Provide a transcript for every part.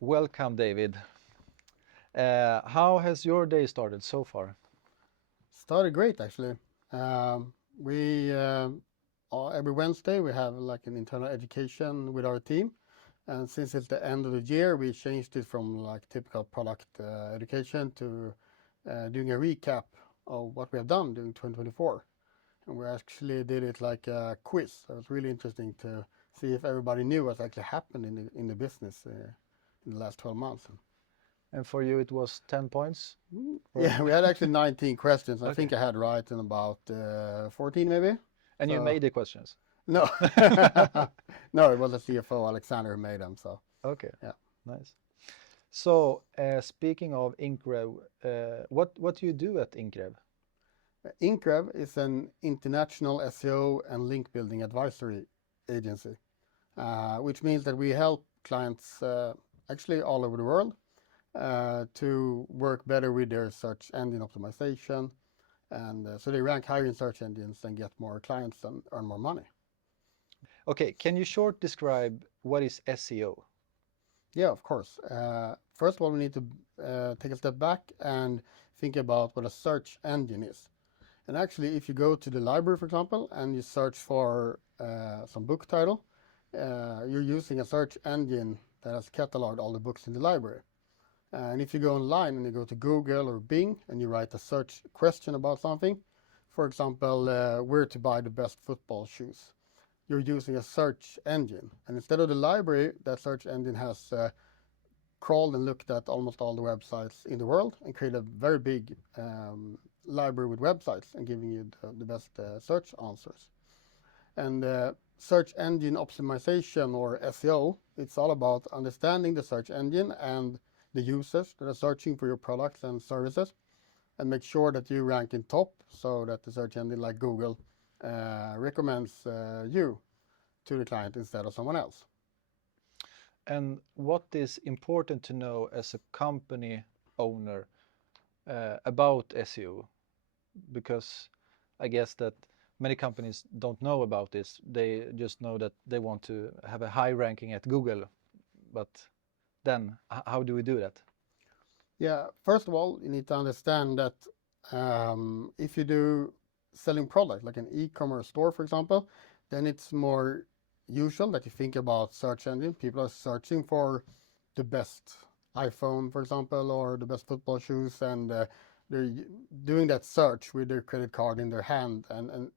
Welcome, David. How has your day started so far? Started great actually. We every Wednesday we have like an internal education with our team, and since it's the end of the year, we changed it from like typical product education to doing a recap of what we have done during 2024. And we actually did it like a quiz. So it was really interesting to see if everybody knew what actually happened in the business in the last 12 months. And for you, it was 10 points? Yeah, we had actually 19 questions. I Okay. think I had right in about 14 maybe. And you So made the questions? no, no, it was the CFO Alexander who made them. So Okay, yeah, nice. So, speaking of IncRev, what do you do at IncRev? IncRev is an international SEO and link building advisory agency, which means that we help clients actually all over the world to work better with their search engine optimization, and so they rank higher in search engines and get more clients and earn more money. Okay, can you short describe what is SEO? Yeah, of course. First of all, we need to take a step back and think about what a search engine is. And actually, if you go to the library, for example, and you search for some book title, you're using a search engine that has cataloged all the books in the library. And if you go online and you go to Google or Bing and you write a search question about something, for example, where to buy the best football shoes, you're using a search engine. And instead of the library, that search engine has crawled and looked at almost all the websites in the world and created a very big library with websites and giving you the best search answers. And search engine optimization, or SEO, it's all about understanding the search engine and the users that are searching for your products and services, and make sure that you rank in top so that the search engine like Google recommends you to the client instead of someone else. And what is important to know as a company owner about SEO? Because I guess that many companies don't know about this. They just know that they want to have a high ranking at Google. But then, how do we do that? Yeah, first of all, you need to understand that if you do selling product like an e-commerce store, for example, then it's more usual that you think about search engine. People are searching for the best iPhone, for example, or the best football shoes, and they're doing that search with their credit card in their hand and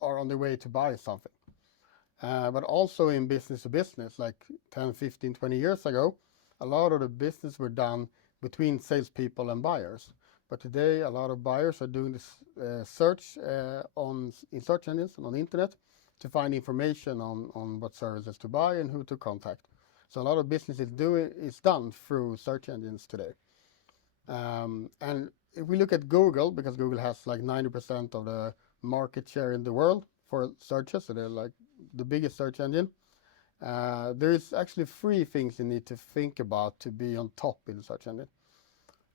are on their way to buy something. But also in business to business, like 10, 15, 20 years ago, a lot of the business were done between salespeople and buyers. But today, a lot of buyers are doing this search in search engines and on the internet to find information on what services to buy and who to contact. So a lot of business is done through search engines today. And if we look at Google, because Google has like 90% of the market share in the world for searches, so they're like the biggest search engine. There is actually three things you need to think about to be on top in the search engine.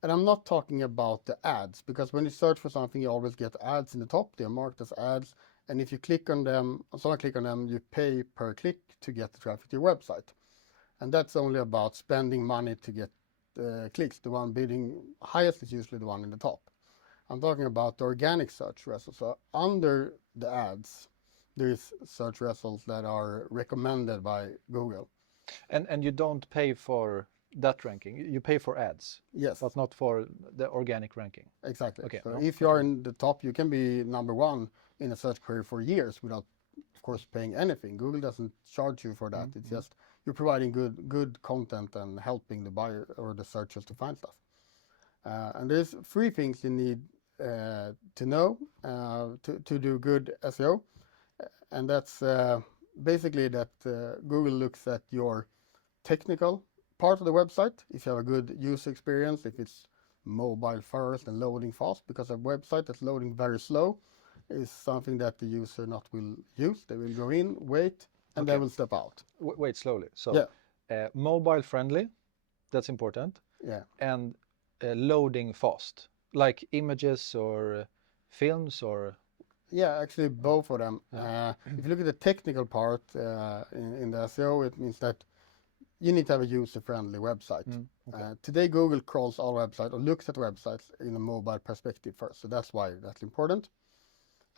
And I'm not talking about the ads, because when you search for something, you always get ads in the top. They're marked as ads. And if you click on them, someone click on them, you pay per click to get the traffic to your website. And that's only about spending money to get clicks. The one bidding highest is usually the one in the top. I'm talking about the organic search results. So under the ads, there is search results that are recommended by Google. And you don't pay for that ranking. You pay for ads, Yes, but not for the organic ranking. exactly. Okay, So no, if you that's are good. in the top, you can be number one in a search query for years without, of course, paying anything. Google doesn't charge you for that. It's just you're providing good content and helping the buyer or the searchers to find stuff. And there's three things you need to know to do good SEO. And that's basically that Google looks at your technical part of the website, if you have a good user experience, if it's mobile first and loading fast, because a website that's loading very slow is something that the user not will use. They will go in, wait, and Okay, then will step out. wait slowly. So, Yeah, mobile friendly, that's important, yeah. and loading fast, like images or films or Yeah, actually both of them. yeah. If you look at the technical part in the SEO, it means that you need to have a user-friendly website. Okay. Today, Google crawls all websites or looks at websites in a mobile perspective first. So that's why that's important.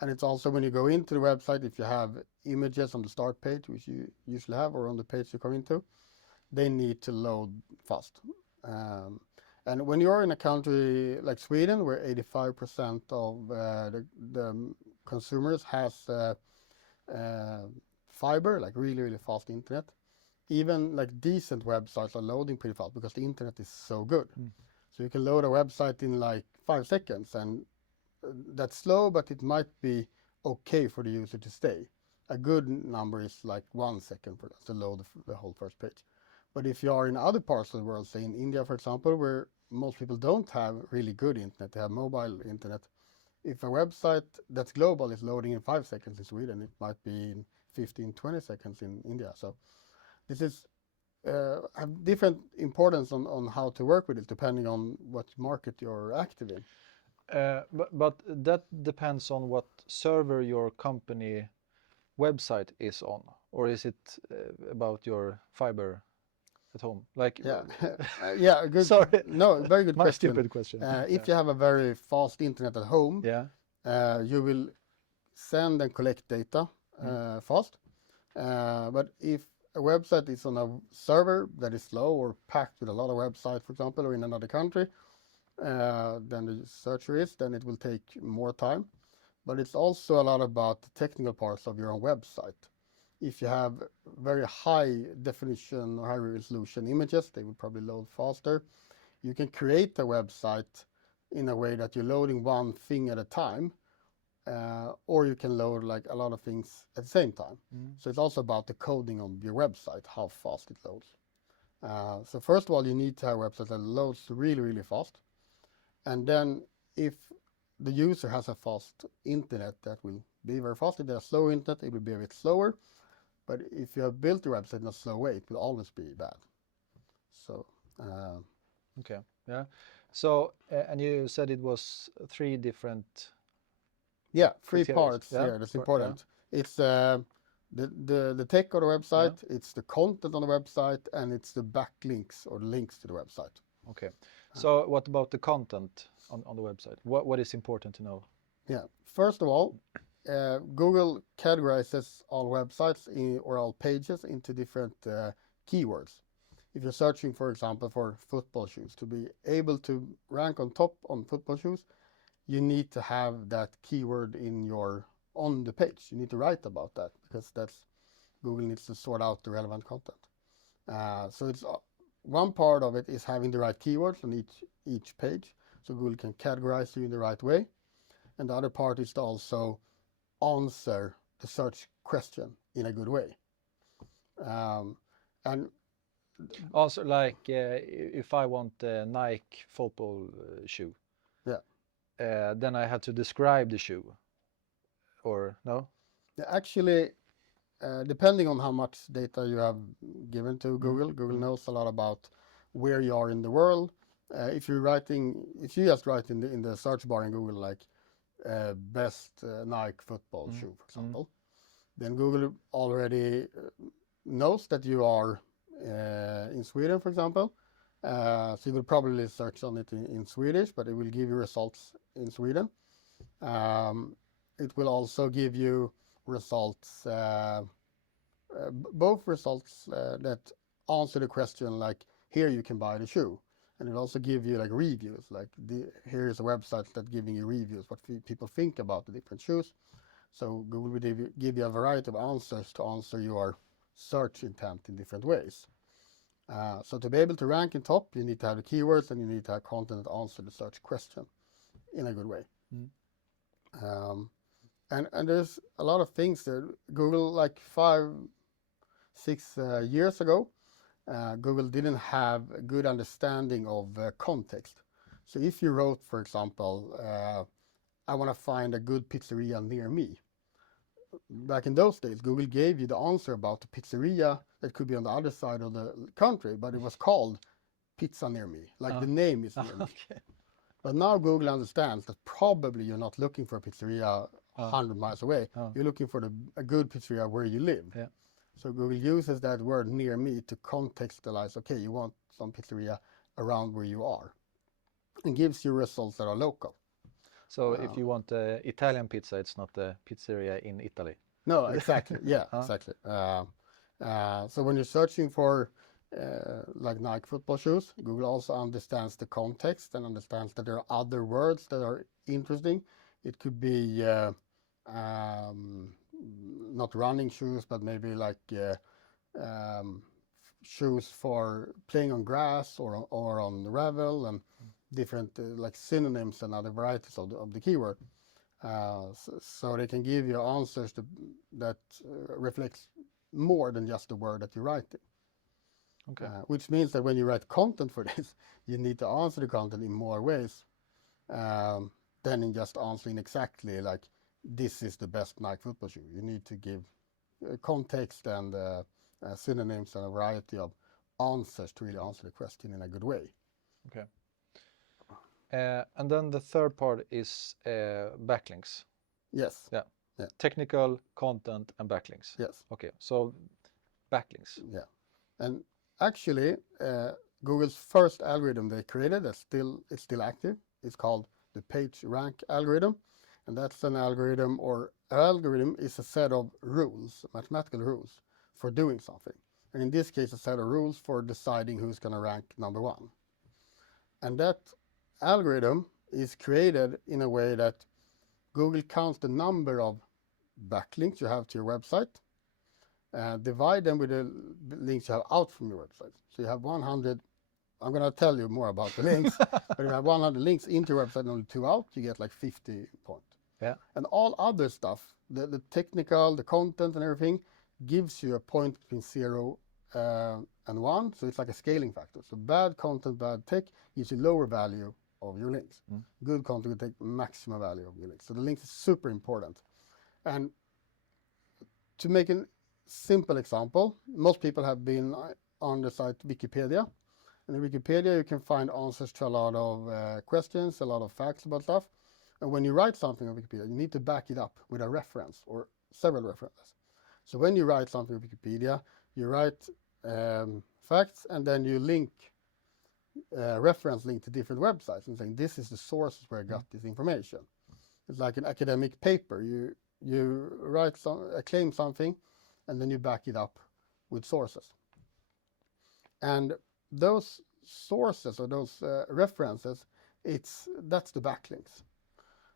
And it's also when you go into the website, if you have images on the start page, which you usually have, or on the page you come into, they need to load fast. And when you're in a country like Sweden, where 85% of the consumers has fiber, like really, really fast internet, even like decent websites are loading pretty fast because the internet is so good. So you can load a website in like 5 seconds, and that's slow, but it might be okay for the user to stay. A good number is like 1 second for to load the whole first page. But if you are in other parts of the world, say in India, for example, where most people don't have really good internet, they have mobile internet. If a website that's global is loading in 5 seconds in Sweden, it might be in 15, 20 seconds in India. So this is have different importance on how to work with it, depending on what market you're active in. But that depends on what server your company website is on, or is it about your fiber at home? Like, yeah, good. Sorry, no, very good my question. stupid question. If you have a very fast internet at home, you will send and collect data fast. But if a website is on a server that is slow or packed with a lot of websites, for example, or in another country, than the searcher is, then it will take more time. But it's also a lot about the technical parts of your own website. If you have very high definition or high resolution images, they will probably load faster. You can create a website in a way that you're loading one thing at a time, or you can load like a lot of things at the same time. So it's also about the coding of your website, how fast it loads. So first of all, you need to have a website that loads really, really fast. And then if the user has a fast internet, that will be very fast. If they have slow internet, it will be a bit slower. But if you have built your website in a slow way, it will always be bad. So okay, yeah. So and you said it was 3 different. Yeah, 3 criteria. parts here. That's important. It's the tech of the website, it's the content on the website, and it's the backlinks or the links to the website. Okay. So what about the content on the website? What is important to know? Yeah. First of all, Google categorizes all websites or all pages into different keywords. If you're searching, for example, for football shoes, to be able to rank on top on football shoes, you need to have that keyword on the page. You need to write about that because Google needs to sort out the relevant content. So it's one part of it is having the right keywords on each page, so Google can categorize you in the right way. And the other part is to also answer the search question in a good way. And also, like if I want a Nike football shoe, then I have to describe the shoe, or no? Actually, depending on how much data you have given to Google, Google knows a lot about where you are in the world. If you just write in the search bar in Google like best Nike football shoe, for example, then Google already knows that you are in Sweden, for example. So you will probably search on it in Swedish, but it will give you results in Sweden. It will also give you results, both results that answer the question like, here you can buy the shoe. And it also give you like reviews, like here is a website that's giving you reviews, what people think about the different shoes. So Google will give you a variety of answers to answer your search intent in different ways. So to be able to rank in top, you need to have the keywords and you need to have content that answer the search question in a good way. And there's a lot of things that Google, like 5-6 years ago, Google didn't have a good understanding of context. So if you wrote, for example, I want to find a good pizzeria near me. Back in those days, Google gave you the answer about the pizzeria that could be on the other side of the country, but it was called Pizza Near Me, like the name is near me. Okay. But now Google understands that probably you're not looking for a pizzeria 100 miles away. You're looking for a good pizzeria where you live. So Google uses that word near me to contextualize, okay, you want some pizzeria around where you are, and gives you results that are local. So if you want Italian pizza, it's not the pizzeria in Italy. No, exactly. Yeah, exactly. So when you're searching for like Nike football shoes, Google also understands the context and understands that there are other words that are interesting. It could be not running shoes, but maybe like shoes for playing on grass or on gravel, and different like synonyms and other varieties of the keyword. So they can give you answers that reflects more than just the word that you're writing. Okay. Which means that when you write content for this, you need to answer the content in more ways than in just answering exactly like this is the best Nike football shoe. You need to give context and synonyms and a variety of answers to really answer the question in a good way. Okay. And then the third part is backlinks. Yes. Yeah. Yeah. Technical, content, and backlinks. Yes. Okay. So backlinks. Yeah. And actually, Google's first algorithm they created it's still active. It's called the page rank algorithm, and that's an algorithm, or algorithm is a set of rules, mathematical rules for doing something. And in this case, a set of rules for deciding who's going to rank number one. And that algorithm is created in a way that Google counts the number of backlinks you have to your website, divide them with the links you have out from your website. So you have 100, I'm going to tell you more about the links, but if you have 100 links into your website and only 2 out, you get like 50 points. Yeah. And all other stuff, the technical, the content and everything, gives you a point between 0 and 1. So it's like a scaling factor. So bad content, bad tech gives you lower value of your links. Good content will take maximum value of your links. So the links is super important. And to make a simple example, most people have been on the site Wikipedia. And in Wikipedia, you can find answers to a lot of questions, a lot of facts about stuff. And when you write something on Wikipedia, you need to back it up with a reference or several references. So when you write something on Wikipedia, you write facts, and then you link reference link to different websites and saying this is the sources where I got this information. It's like an academic paper. You write claim something, and then you back it up with sources. And those sources or those references, that's the backlinks.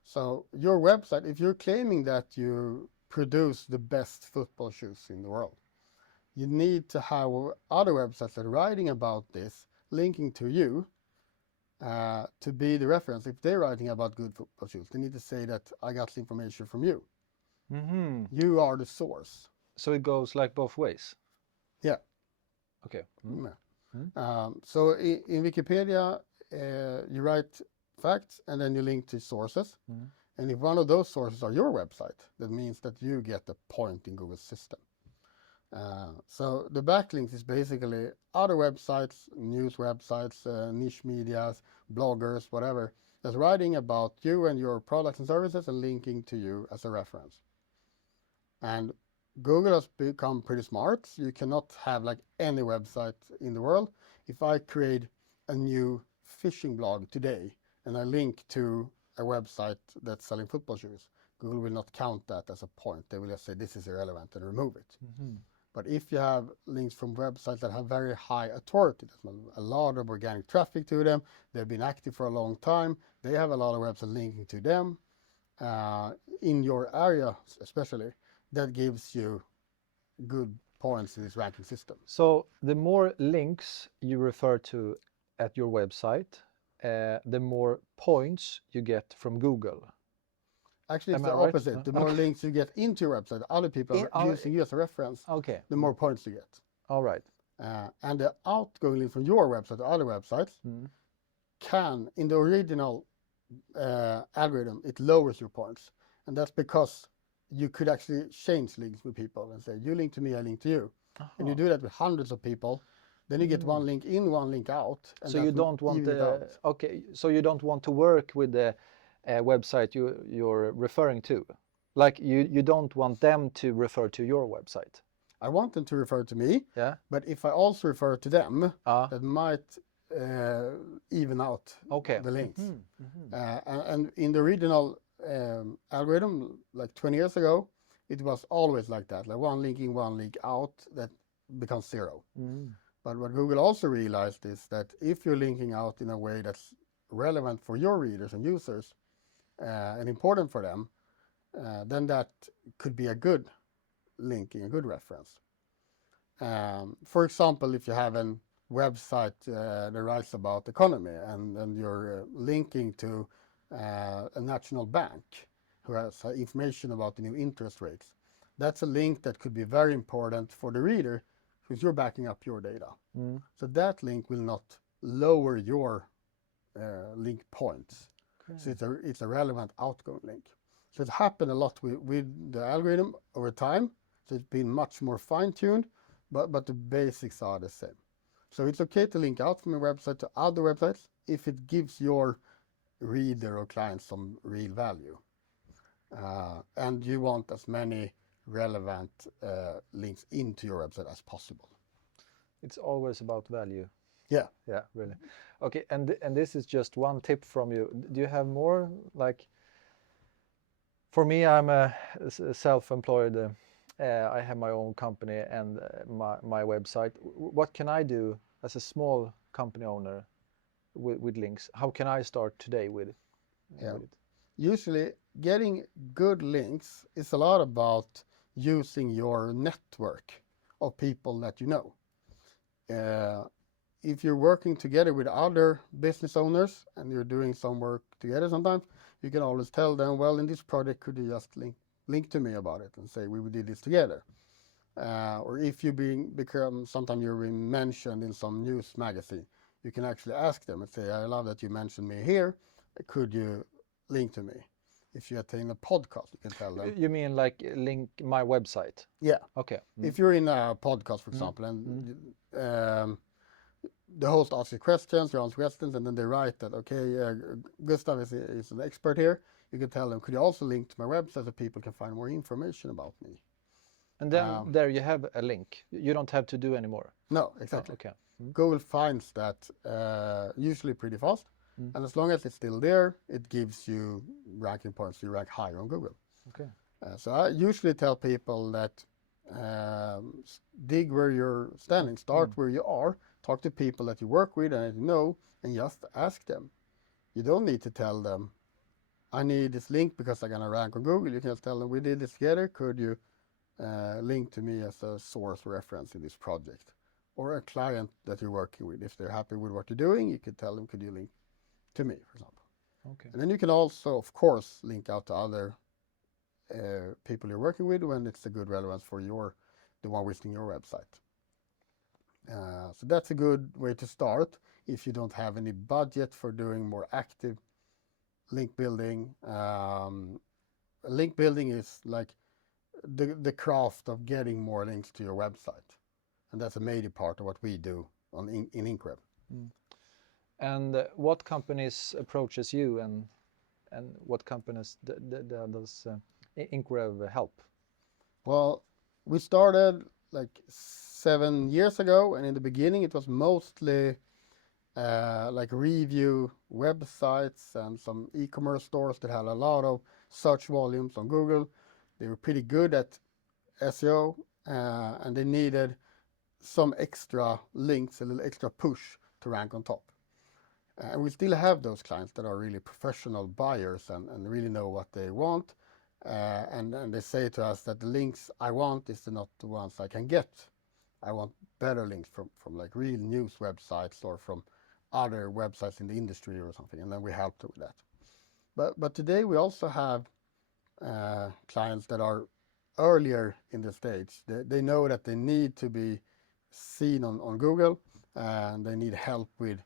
So your website, if you're claiming that you produce the best football shoes in the world, you need to have other websites that are writing about this, linking to you to be the reference. If they're writing about good football shoes, they need to say that I got the information from you. Mm-hmm. You are the source. So it goes like both ways? Yeah. Okay. So in Wikipedia, you write facts and then you link to sources. And if one of those sources are your website, that means that you get a point in Google's system. So the backlinks is basically other websites, news websites, niche medias, bloggers, whatever, that's writing about you and your products and services and linking to you as a reference. And Google has become pretty smart. You cannot have like any website in the world. If I create a new fishing blog today and I link to a website that's selling football shoes, Google will not count that as a point. They will just say this is irrelevant and remove it. But if you have links from websites that have very high authority, there's a lot of organic traffic to them, they've been active for a long time, they have a lot of websites linking to them, in your area especially, that gives you good points in this ranking system. So the more links you refer to at your website, the more points you get from Google. Actually, it's the opposite. Right? The more links you get into your website, other people are using you as a reference, the more points you get. All right. And the outgoing link from your website to other websites can, in the original algorithm, it lowers your points. And that's because you could actually change links with people and say, you link to me, I link to you. And you do that with hundreds of people. Then you get one link in, one link out. And so you don't want so you don't want to work with the website you're referring to. Like you don't want them to refer to your website. I want them to refer to me, Yeah. but if I also refer to them, Ah. that might even out Okay. the links. Mm-hmm. And in the original algorithm, like 20 years ago, it was always like that, like one link in, one link out, that becomes zero. Mm. But what Google also realized is that if you're linking out in a way that's relevant for your readers and users and important for them, then that could be a good linking, a good reference. For example, if you have a website that writes about economy and you're linking to a national bank who has information about the new interest rates, that's a link that could be very important for the reader because you're backing up your data. Mm. So that link will not lower your link points. Okay. So it's a relevant outgoing link. So it happened a lot with the algorithm over time. So it's been much more fine-tuned, but the basics are the same. So it's okay to link out from a website to other websites if it gives your reader or client some real value. And you want as many relevant links into your website as possible. It's always about value. Yeah. Yeah, really. Okay, and this is just one tip from you. Do you have more? Like, for me, I'm a self-employed. I have my own company and my website. What can I do as a small company owner with links? How can I start today with it? Usually, getting good links is a lot about using your network of people that you know. If you're working together with other business owners and you're doing some work together sometimes, you can always tell them, well, in this project, could you just link to me about it and say, we did this together. Or if you become, sometimes you're being mentioned in some news magazine, you can actually ask them and say, I love that you mentioned me here. Could you link to me? If you attain a podcast, you can tell them. You mean like link my website? Yeah. Okay. If you're in a podcast, for example, and the host asks you questions, you answer questions, and then they write that, okay, Gustav is an expert here. You can tell them, could you also link to my website so people can find more information about me? And then there you have a link. You don't have to do anymore. No, exactly. Okay. Google finds that usually pretty fast. And as long as it's still there, it gives you ranking points. You rank higher on Google. Okay. So I usually tell people that dig where you're standing, start where you are, talk to people that you work with and you know, and just ask them. You don't need to tell them, I need this link because I'm going to rank on Google. You can just tell them, we did this together. Could you link to me as a source reference in this project? Or a client that you're working with. If they're happy with what you're doing, you could tell them, could you link to me, for example. Okay. And then you can also, of course, link out to other people you're working with when it's a good relevance for the one visiting your website. So that's a good way to start if you don't have any budget for doing more active link building. Link building is like the craft of getting more links to your website. And that's a major part of what we do in IncRev. And what companies approaches you and what companies does IncRev help? Well, we started like 7 years ago, and in the beginning it was mostly like review websites and some e-commerce stores that had a lot of search volumes on Google. They were pretty good at SEO and they needed some extra links, a little extra push to rank on top. And we still have those clients that are really professional buyers and really know what they want. And they say to us that the links I want is not the ones I can get. I want better links from like real news websites or from other websites in the industry or something. And then we help them with that. But today we also have clients that are earlier in the stage. They know that they need to be seen on Google and they need help with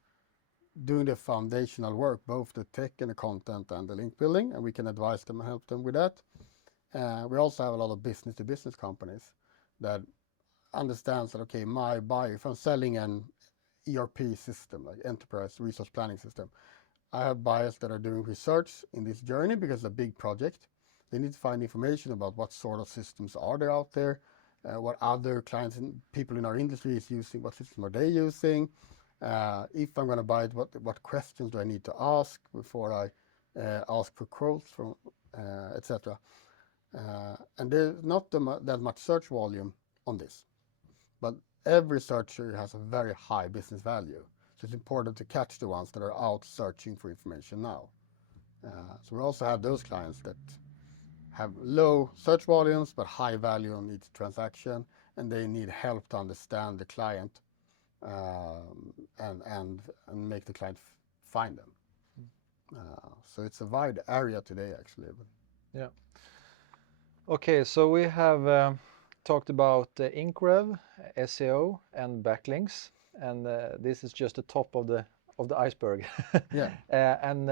doing the foundational work, both the tech and the content and the link building, and we can advise them and help them with that. We also have a lot of business-to-business companies that understands that, okay, my buyer, if I'm selling an ERP system, like enterprise resource planning system, I have buyers that are doing research in this journey because it's a big project. They need to find information about what sort of systems are there out there, what other clients and people in our industry is using, what system are they using, if I'm going to buy it, what questions do I need to ask before I ask for quotes from, etc. And there's not that much search volume on this, but every searcher has a very high business value. So it's important to catch the ones that are out searching for information now. So we also have those clients that have low search volumes but high value on each transaction, and they need help to understand the client and make the client find them. So it's a wide area today, actually. Yeah. Okay, so we have talked about IncRev, SEO, and backlinks, and this is just the top of the iceberg. Yeah. And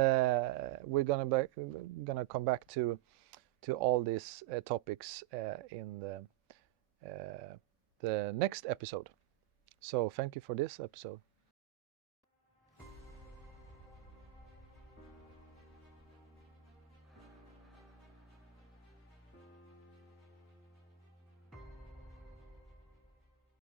we're gonna come back to all these topics in the next episode. So thank you for this episode.